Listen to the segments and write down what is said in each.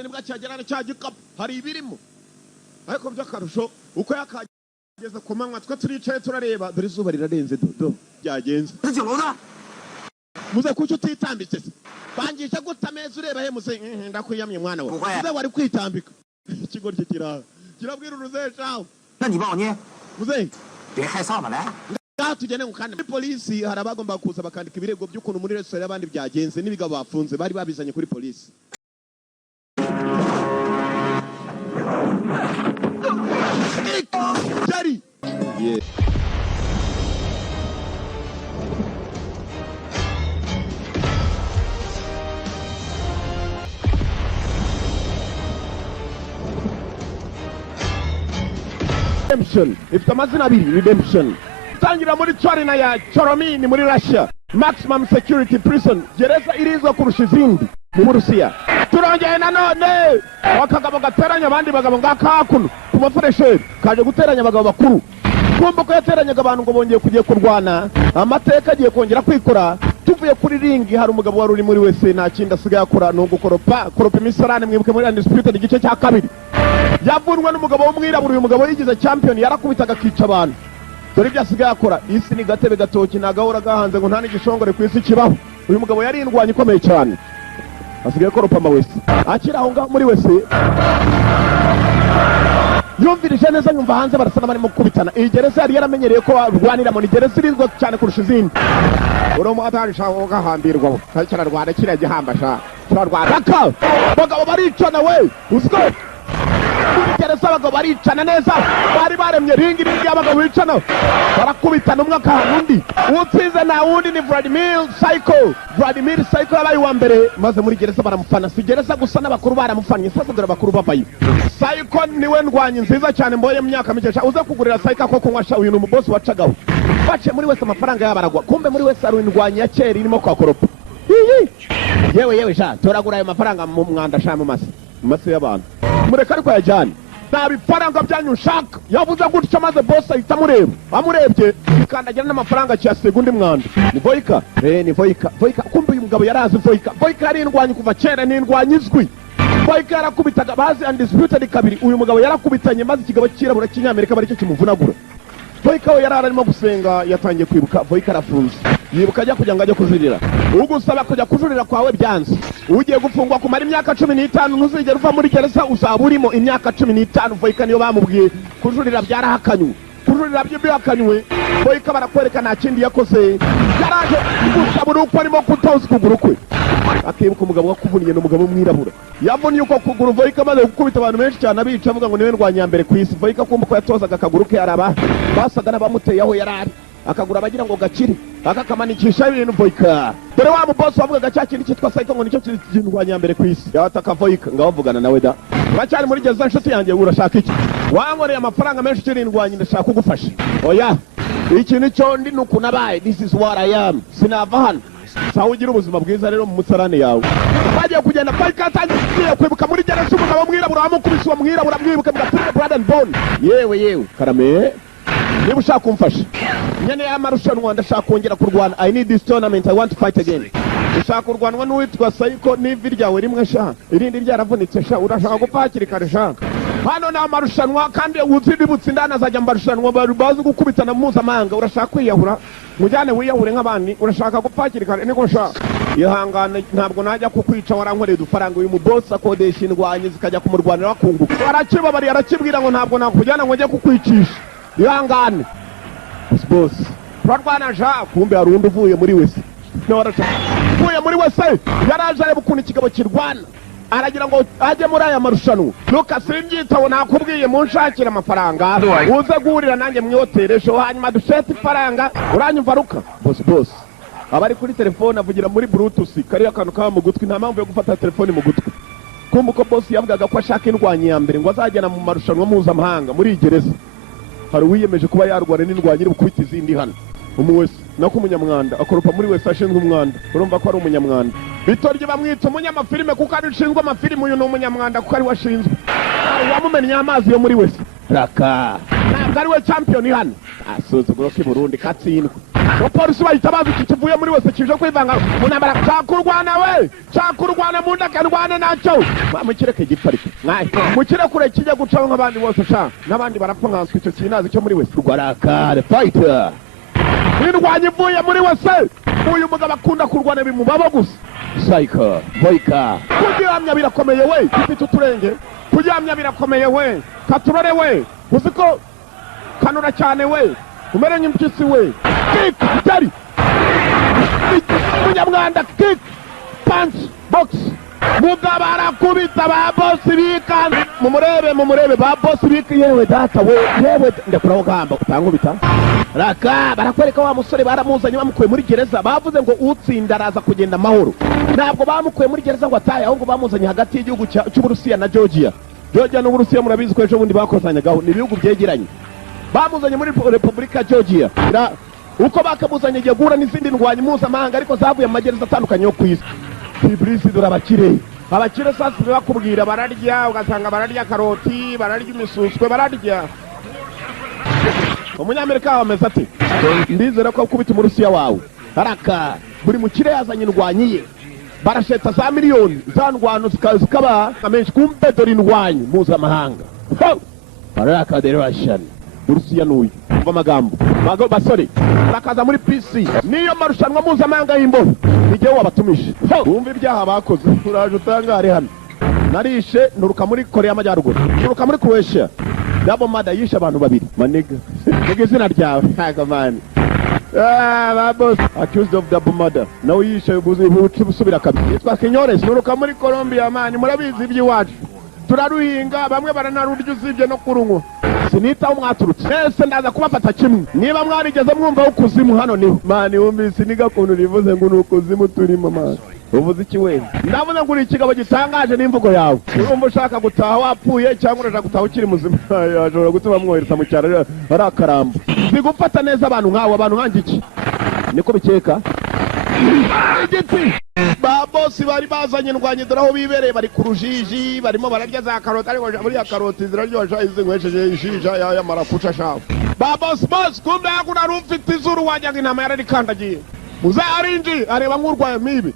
dore nibwo cyagerana cya gikapu hari ibirimo ariko by'akarusho uko yakageze ku manywa twe turicaye turareba dore izuba rirarenze dodo byagenze muze kucyo utitambitse bangisha gutameza ureba he muze ndakwiyamye mwana we muze wari kwitambika ikigo cy'ikiraha kirabwira uruze caho nani banye muze behasa mala tugene kandi polisi harabagomba kuza bakandika ibirego by'ukuntu muri restaurant y'abandi byagenze n'ibigabo bafunze bari babizanye kuri polisi Jari yeah redemption ifite amazina abiri redemption tangira muri Chorina ya Choromini muri Russia maximum security prison gereza irizwa kurusha izindi mu Burusiya turongeye nanone wakagabo gateranya abandi bagabo ngakakuno ku mafaresheri kaje guteranya abagabo bakuru kumva ko yateranyaga abantu ngo bongeye kugiye kurwana amateka agiye kongera kwikora tuvuye kuri ringi hari umugabo wari uri muri wese nta kindi asigaye akora no gukoropa imisarane mwibuke muri undisputed igice cya kabiri yavunwe n'umugabo w'umwirabura uyu mugabo yigize champion yarakubitaga kica abantu dore ibyo asigaye akora isi ni gatebe gatoki nagahora gahanze ngo nta n'igishongore ku isi kibaho uyu mugabo yari indwanya ikomeye cyane asigaye koropa amawese akira aho ngaho muri wese yumvirije neza nyumva hanze barasa n'abarimo gukubitana iyi gereza yari yaramenyereye ko barwaniramo ni gereza irinzwe cyane kurusha izindi uromo atarisha aho gahambirwa cyararwana kiriya gihamba sha turarwana ka bagabo baricana we uziko gereza abagabo baricana neza bari baremye ringi y'abagabo bicana barakubitana umwe akahana undi utsinze na wundi ni Vladimir Psycho yabaye uwa mbere maze muri gereza baramufana si gereza gusa n'abakuru baramufanye sasa dore abakuru babaye Psycho niwe ndwanyi nziza cyane mboye mu myaka mike uze kugurira Psycho ko kunywa sha uyu ni umubosi wacagaho bace muri wese amafaranga yabaragwa kumbe muri wese ari indwanyi ya kera irimo kwa koropa yewe sha toragura ayo mafaranga mu mwanda sha mu mase y'abantu mureka ariko yajyanye nta bifaranga byanyu ushaka yavuze gutya maze boss ahita amureba amurebye bikandagira n'amafaranga cyasiga undi mwanda ni Voika ni Voika kumbe uyu mugabo yarazi Voika yari indwanyi kuva kera ni indwanyi izwi Voika yarakubitaga bazi undisputed kabiri uyu mugabo yarakubitanye maze ikigabo cyirabura cy'inyamerika bari cyo kimuvunagura Voika we yarara arimo gusenga yatangiye kwibuka Voika arafunze yibuka ajya kugira ngo ajye kujurira ugusaba kujya kujurira kwawe byanze ugiye gufungwa kumara imyaka 15 ntuzigera uva muri gereza uzaba urimo imyaka 15 Voika niyo bamubwiye kujurira byarahakanywe kujurira by'ibihakanywe Voika barakwereka nta kindi yakoze yaraje gusabura uko arimo kutoza kuguru kwe akibuka umugabo wakuvuniye n'umugabo mwirabura yavuniye uko kuguru Voika maze gukubita abantu benshi cyane abica avuga ngo niwe ndwanya mbere ku isi Voika kumva ko yatozaga akaguru ke yaraba basaga n'abamuteye aho yarari akagura abagira ngo gakire akakamanikisha ibintu Voika dore wa mubosi wavugaga cya kindi cyitwa Psycho ngo nicyo kindwanya mbere ku isi yataka Voika ngaho vugana nawe da bacyari muri gereza nshuti yanjye urashaka iki wankoreye amafaranga menshi kirindwanya ndashaka kugufasha oya ikintu cyo ndi nuko nabaye this is what I am sinava hano sawo ugira ubuzima bwiza rero mu musarane yawe bagiye kugenda Voika atangiye kwibuka muri gereza umugabo mwirabura wamukubise uwo mwirabura mwibuke mugapira blood and bone yewe karame niba ushaka kumfasha nyene y'amarushanwa ndashaka kongera kurwana I need this tournament I want to fight again ushaka kurwanwa n'uwitwa Psycho n'ivi ryawe rimwe sha irindi ryaravunitse sha urashaka gupakira kare sha hano na marushanwa kandi uzindi butsindana azajya mbarushanwa bazi gukubitana mpuzamahanga urashaka kwiyahura mujyane wiyahure nk'abandi urashaka gupakira kare niko sha ihangane ntabwo najya kukwica warankoreye dufaranga uyu mubosi akodesha indwanyi zikajya kumurwanira bakunguka arakibabari arakibwira ngo ntabwo nakujyana ngo njye kukwicisha ihangane boss turarwana ja kumbe hari undi uvuye muri wese uvuye muri wese yaraje areba ukuntu ikigabo kirwana aragira ngo ajye muri aya marushanwa Lucas simbyitaho nakubwiye munshakira amafaranga uze guhurira nanjye mu hoteli ejo hanyuma dushete ifaranga uranyumva ruka boss abari kuri telefone avugira muri bluetooth kariya kantu kaba mu gutwi nta mpamvu yo gufata telefone mu gutwi kumbe ko boss yavugaga ko ashaka indwanyi ya mbere ngo azajyana mu marushanwa mpuzamahanga muri gereza hari uwiyemeje kuba yarwana n'indwanyi bukubita izindi hano umwese nako umunyamwanda akoropa muri wese ashinzwe umwanda urumva ko ari umunyamwanda bitorye bamwita umunyamafilime kuko ari ushinzwe amafilime uyu ni umunyamwanda kuko ari washinzwe wamumennye amazi yo muri wese raka ntabwo ari we champion hano asuzuguro k'i Burundi katsindwa Abapolisi bahita bazi iki kivuye muri wese kije kwivanga mu ntambara. Cakurwana we, cakurwana mu ndakarwana nacyo. Mukireke giparika. Mukire kure kijya gucaho nk'abandi bose sha. N'abandi barapfa nkanswe icyo kinazi cyo muri wese. Rwarakare fighter. Wirwanye ivuye muri wese. Uyu mugabo akunda kurwana bimubaba gusa. Psycho, Voika. Kugihamya birakomeye we, ufite uturenge. Kugihamya birakomeye we. Katurore we. Uziko kanura cyane we. Umere nk'impyisi we. Kick, tari. Munyamwanda kick. Punch, box. Mugabo arakubita ba boss bika. Mumurebe ba boss bika yewe data we. Yewe ndakuraho gamba utankubita. Raka barakwereka wa musore baramuzanye bamukuye muri gereza bavuze ngo utsinda araza kugenda amahoro. Ntabwo bamukuye muri gereza ngo ataye ahubwo bamuzanye hagati y'igihugu cy'Uburusiya na Georgia. Georgia n'Uburusiya murabizi ko ejo bundi bakozanyagaho ni ibihugu byegeranye. Bamuzanye muri Republika Georgia. Uko bakamuzanye igiye guhura n'izindi ndwanyi mpuzamahanga ariko zavuye mu magereza atandukanye yo ku isi. Fibrisi dore abakire sasa bakubwira bararya ugasanga bararya karoti bararya imisuswe bararya. Umunyamerika wameze ati ndizera ko kubita umurusiya wawe haraka buri mukire yazanye indwanyi ye barasheta za miliyoni za ndwano zikaba amenshi kumbe dore indwanyi mpuzamahanga. Haraka the Russian Urusiya n'uyu umva amagambo basore bakaza muri PC niyo marushanwa mpuzamahanga y'imbohe igihe wabatumije wumva ibyaha bakoze uraje utangare hano. Narishe nuruka muri Korea y'Amajyaruguru nuruka muri Croatia. Double murder yishe abantu babiri maniga. Nige izina ryawe haga man. Boss accused of double murder. Nawe yishe busubira kabiri. Yitwa Kinyores nuruka muri Colombia man. Murabizi iby'iwacu. Turaruhinga bamwe baranarurya usibye no kurunywa. Sinita umwaturutse. Ese ndaza kubafata kimwe. Niba mwarigeze mwumva ukuzimu hano niho. Man wumvise niga kuntu rivuze ngo nukuzimu turimo man. Uvuze iki we? Ndavuze ngo uri ikigabo gitangaje n'imvugo yawe. Urumva ushaka gutaha wapfuye cyangwa urashaka gutaha ukiri muzima. Ashobora gutuma mwohereza mu cyaro ari akarambo. Bigufata neza abantu nkawe abantu nkangiki. Niko bikeka. Igiti. Ba boss bari bazanye ndwanye doraho bibereye bari kurujiji barimo bararya za karoti ariko muri ya karoti ziraryoshya izinkwesheje ishija ya marakuca shafu. Ba boss kumbe yakuna rufite izuru wajyaga intama yararikandagiye. Muza arinji areba nk'urwaye mibi.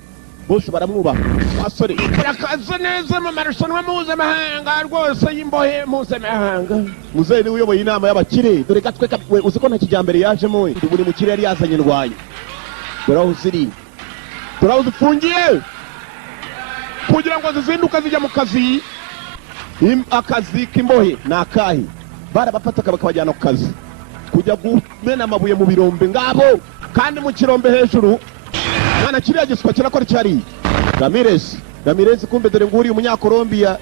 Bose baramwubaha basore barakaze neza mu marushanwa mpuzamahanga rwose y'imbohe mpuzamahanga. Muzehe ni uyoboye inama y'abakire dore gatwe we uziko nta kijyambere yajemo we buri mukire yari yazanye ndwaye. Doraho ziri doraho zifungiye kugira ngo zizinduka zijya mu kazi. Akazi k'imbohe nakahe barabafata bakabajyana ku kazi kujya kumena amabuye mu birombe ngabo kandi mu kirombe hejuru. Mwana kiriya giswa kirakora cyari Ramirez kumbe dore nguri umunyakolombia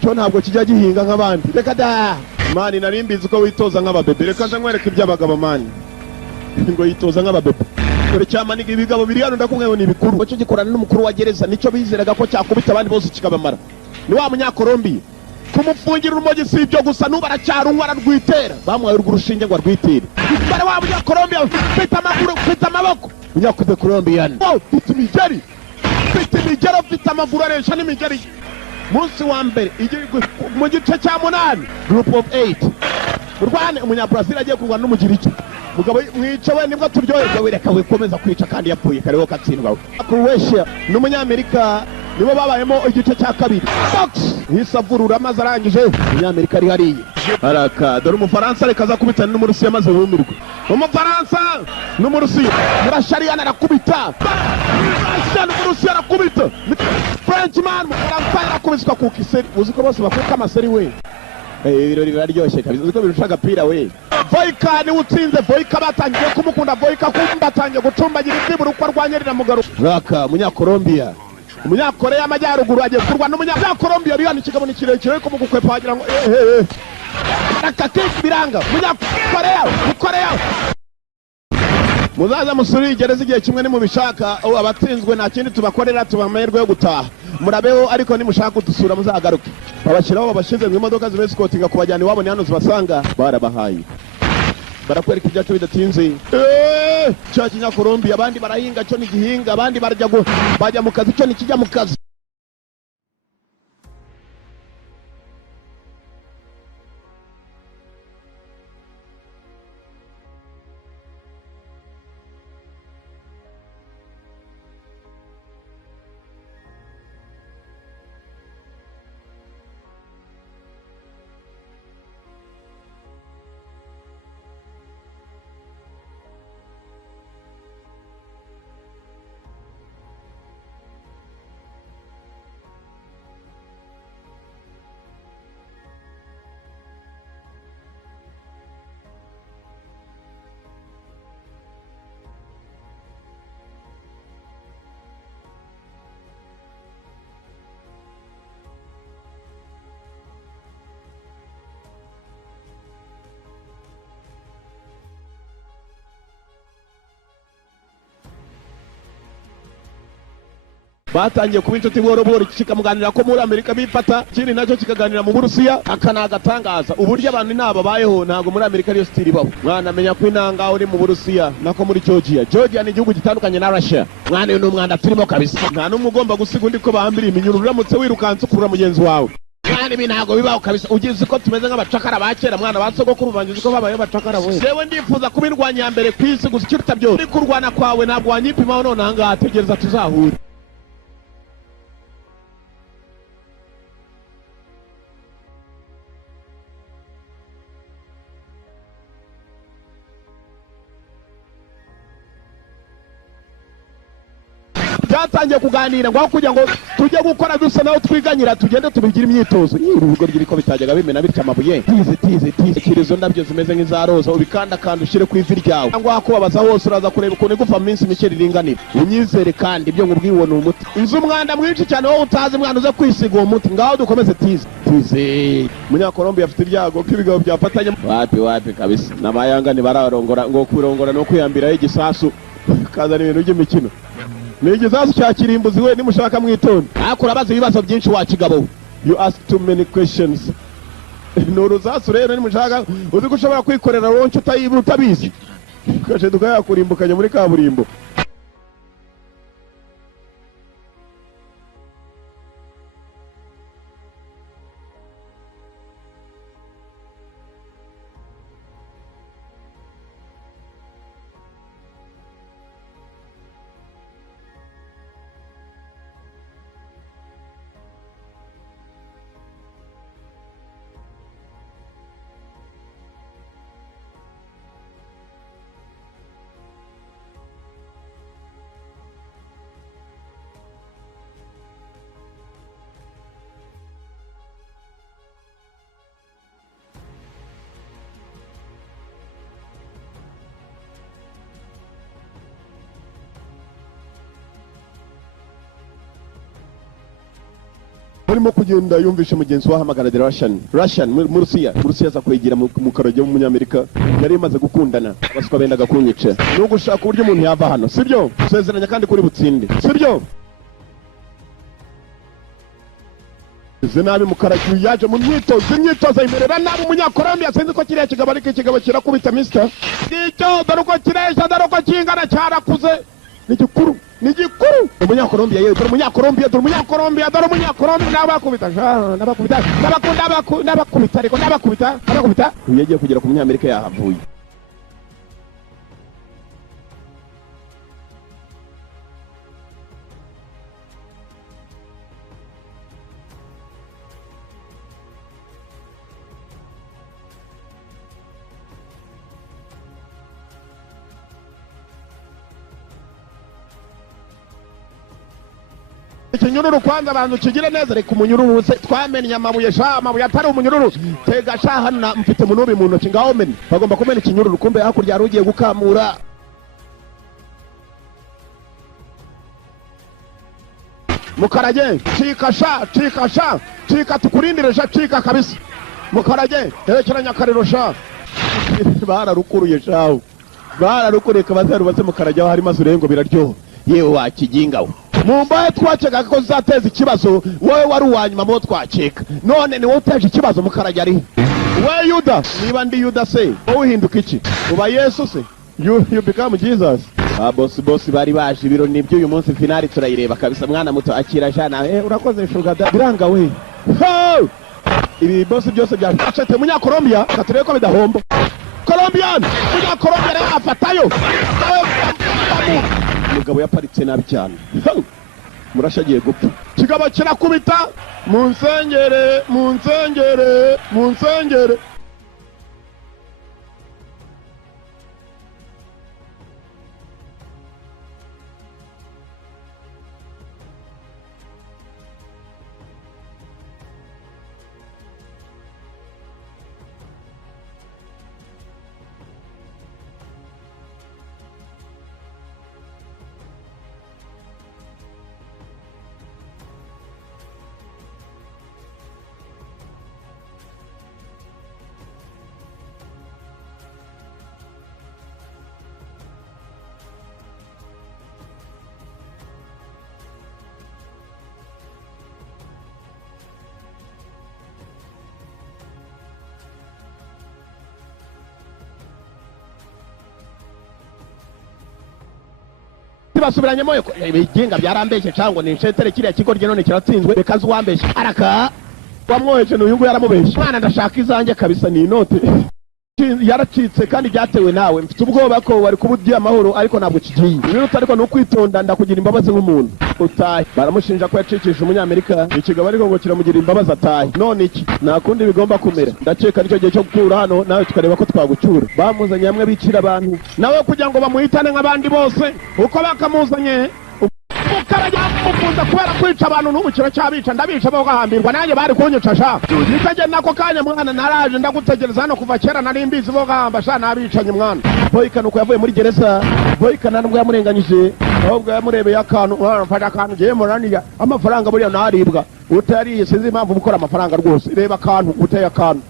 cyo ntabwo kijya gihinga nk'abandi. Reka da mani narimbizi ko witoza nk'ababebe. Reka ndamwereka iby'abagabo mani ngo yitoza nk'ababebe. Dore cyamaniga ibigabo biri hano ndakumwe ni bikuru cyo gikorana n'umukuru wa gereza nicyo bizeraga ko cyakubita abandi bose kikabamara. Ni wa munyakolombia kumufungira urumogi si ibyo gusa n'ubaracyarunwa ararwitera bamwaye urushinge ngo arwitere. Bare wa munyakolombia fita amaguru fita amaboko munyakude Colombian fita imigeri fita amaguru aresha n'imigeri. Munsi wa mbere mu gice cya 8 group of 8 urwane umunyabrazil agiye kurwana n'umugiriki. Mugabo mwica we nibwo turyoherwa wireka wikomeza kwica kandi yapfuye kareho katsindwa. Croatia n'umunyamerika nibo babayemo igice cya kabiri. Box hisavurura maze arangije umunyamerika ari hariye. Haraka dore umufaransa reka za kubitana n'umurusiya maze bumirwe. Umufaransa n'umurusiya murashariyana arakubita. Umurusiya arakubita. Frenchman umufaransa arakubiswa ku kiseri. Uziko bose bakuka amaseri we. Ibirori biraryoshye kabisa uziko birusha agapira we. Voika ni utsinze Voika batangiye kumukunda Voika kumba atangiye gucumbagira ibyibura uko arwanyerera mugaro. Raka munyakolombia Umunyakorea y'Amajyaruguru agiye kurwana n'umunyakolombia bihana ikigabo ni kirekire ko mugukwepa wagira ngo rakake biranga Korea muzaza musuri gereza igihe kimwe ni mu bishaka abatsinzwe nta kindi tubakorera tubamerwe yo gutaha murabeho ariko ni mushaka kudusura muzagaruke babashiraho babashize mu imodoka zibescotinga kubajyana iwabo ni hano zibasanga barabahaye barakwereka ibyacu bidatinze. Cya Kinyakolombia abandi barahinga cyo ni gihinga abandi bajya mu kazi cyo ni kijya mu kazi. batangiye kuba inshuti buhoro buhoro, kikamuganira ko muri Amerika bifata, ikindi nacyo kikaganira mu Burusiya. Akanagatangaza uburyo abantu inaba bayeho, ntago muri Amerika ariyo stili babo. Mwana menya ko inanga uri mu Burusiya nako muri Georgia. Georgia ni igihugu gitandukanye na Russia. Mwana uyu n'umwanda turimo kabisa. Nta n'umwe ugomba gusiga undi ko bahambira iminyururu, uramutse wirukanse ukura mugenzi wawe. Mwana ibi ntago bibaho kabisa. Ugize ko tumeze nk'abacakara ba kera, mwana basogokuru bangize ko babaye abacakara we. Jewe ndifuza kubirwanya mbere kwisi gusa icyo utabyo. Uri kurwana kwawe ntabwo wanyipimaho none ahangaha, tegereza tuzahure. Byatangiye kuganira ngo kugira ngo tujye gukora dusa naho twiganyira, tugende tubigira imyitozo. Urugo ry'ibiko bitajyaga bimena bitya amabuye. Tize kirizo ndabyo zimeze nk'iza roza, ubikanda kandi ushire ku ivi ryawe. Ngo hakubabaza hose uraza kureba ukuntu igufa mu minsi mike riringanira. Unyizere kandi ibyo nkubwiwe ni umuti. Inzu umwanda mwinshi cyane wowe utazi mwana uze kwisiga uwo muti. Ngaho dukomeze tize. Munyakolombe afite ibyago k'ibigabo byafatanye. Wapi kabisa. Nabayangane bararongora ngo kurongora no kwiyambira igisasu. Kazana ibintu by'imikino. Ni igisasu cya kirimbuzi we, nimushaka mwitonde. Akora baza ibibazo byinshi wa kigabo. You ask too many questions. N'urusasu rero nimushaka uzi ko ushobora kwikorera roncho utabizi. Kashe tukayakurimbukanye muri kaburimbo. Urimo kugenda yumvishe mugenzi wahamagara the Russian mu Rusiya za kwegira mu karojye mu Munyamerika. Yari imaze gukundana baswa bendaga kunyica. No gushaka uburyo umuntu yava hano, sibyo? Sezeranya kandi kuri butsinde, sibyo? Zinabi mukarajyu yaje mu myitozo imerera nabi Umunyakolombiya. Sinzi ko kiriya kigabo ariko ikigabo kirakubita mister. Nicyo daruko kiresha daruko kingana cyarakuze. Ni gikuru. Umunyakolombiya yewe, dore Umunyakolombiya nabakubita ariko nabakubita. Uyagiye kugera ku Munyamerika yahavuye. Ikinyururu kwanza abantu kigire neza, reka umunyururu twamenya amabuye amabuye atari umunyururu. Tega hano mfite munubi mu ntoki ngaho meni. Bagomba kumena ikinyururu, kumbe hakurya ari ugiye gukamura. Mukarage cika tukurindire cika kabisa. Mukarage herekeranya kariro bararukuruye shaho. Bararukuruye kabazaru base Mukarage aho hari mazurengo biraryoha. Yewe wakiginga we. Mumbaye twakeka ko zateza ikibazo, wowe wari uwanyuma mo twakeka. None ni wowe uteje ikibazo Mukarage ari. We Yuda, niba ndi Yuda se, wowe uhinduka iki? Uba Yesu se? You become Jesus. Boss bari baje ibiro nibyo uyu munsi finali turayireba kabisa. Mwana muto akira jana. Urakoze shugada. Biranga we. Ibi boss byose byacete Munyakolombiya, katurebe ko bidahombo. Colombian, Munyakolombiya rero afatayo. Mugabo yaparitse nabi cyane. Murashagiye gupfa. Kigabo kirakubita mu nsengere. basubiranyemo ibiginga byarambeshye cyangwa ni inshetere kiriya kigo rye none kiratsinzwe bekaza uwambeshye araka wamwoheje n'uyu nguyu yaramubeshye mwana ndashaka izanjye kabisa ni inote yaracitse kandi byatewe nawe mfite ubwoba ko wari kubudiye amahoro ariko ntabwo kigiye ibintu ariko no kwitonda ndakugira imbabazi nk'umuntu utaye baramushinja ko yacikije umunyamerika ikigabo ariko ngo kiramugira imbabazi ataye none iki nta kundi bigomba kumera ndaceka nicyo gihe cyo gukura hano nawe tukareba ko twagucyura bamuzanye hamwe bicira abantu nawe kugira ngo bamuhitane nk'abandi bose uko bakamuzanye ukarajya ukunda kubera kwica abantu n'ubukiro cyabica ndabica bo gahambirwa nanjye bari kunyica sha nikagenda nako kanya mwana naraje ndagutegereza hano kuva kera nari mbizi bo gahamba sha nabicanye mwana Boyka nuko yavuye muri gereza Boyka ntabwo yamurenganyije ahubwo yamurebeye akantu mfata akantu giye muraniya amafaranga buriya naribwa utariye sinzi impamvu gukora amafaranga rwose reba akantu uteye akantu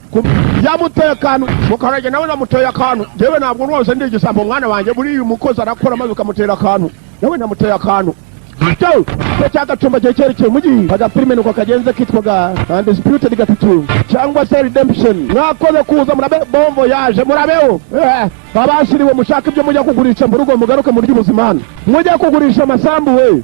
yamuteye akantu mukarage nawe namuteye akantu jewe ntabwo rwose ndi igisambo mwana wanjye buriya umukozi arakora maze ukamutera akantu nawe namuteye akantu Joe, cyaka chumba cyerekeye mugi agafilme nuko kagenze kitwaga Undisputed gatatu cyangwa se Redemption mwakoze kuza murabe bon voyage murabeho abashiriwe mushaka ibyo mujya kugurisha mu rugo mugaruke muri ubuzimana mujya kugurisha amasambu we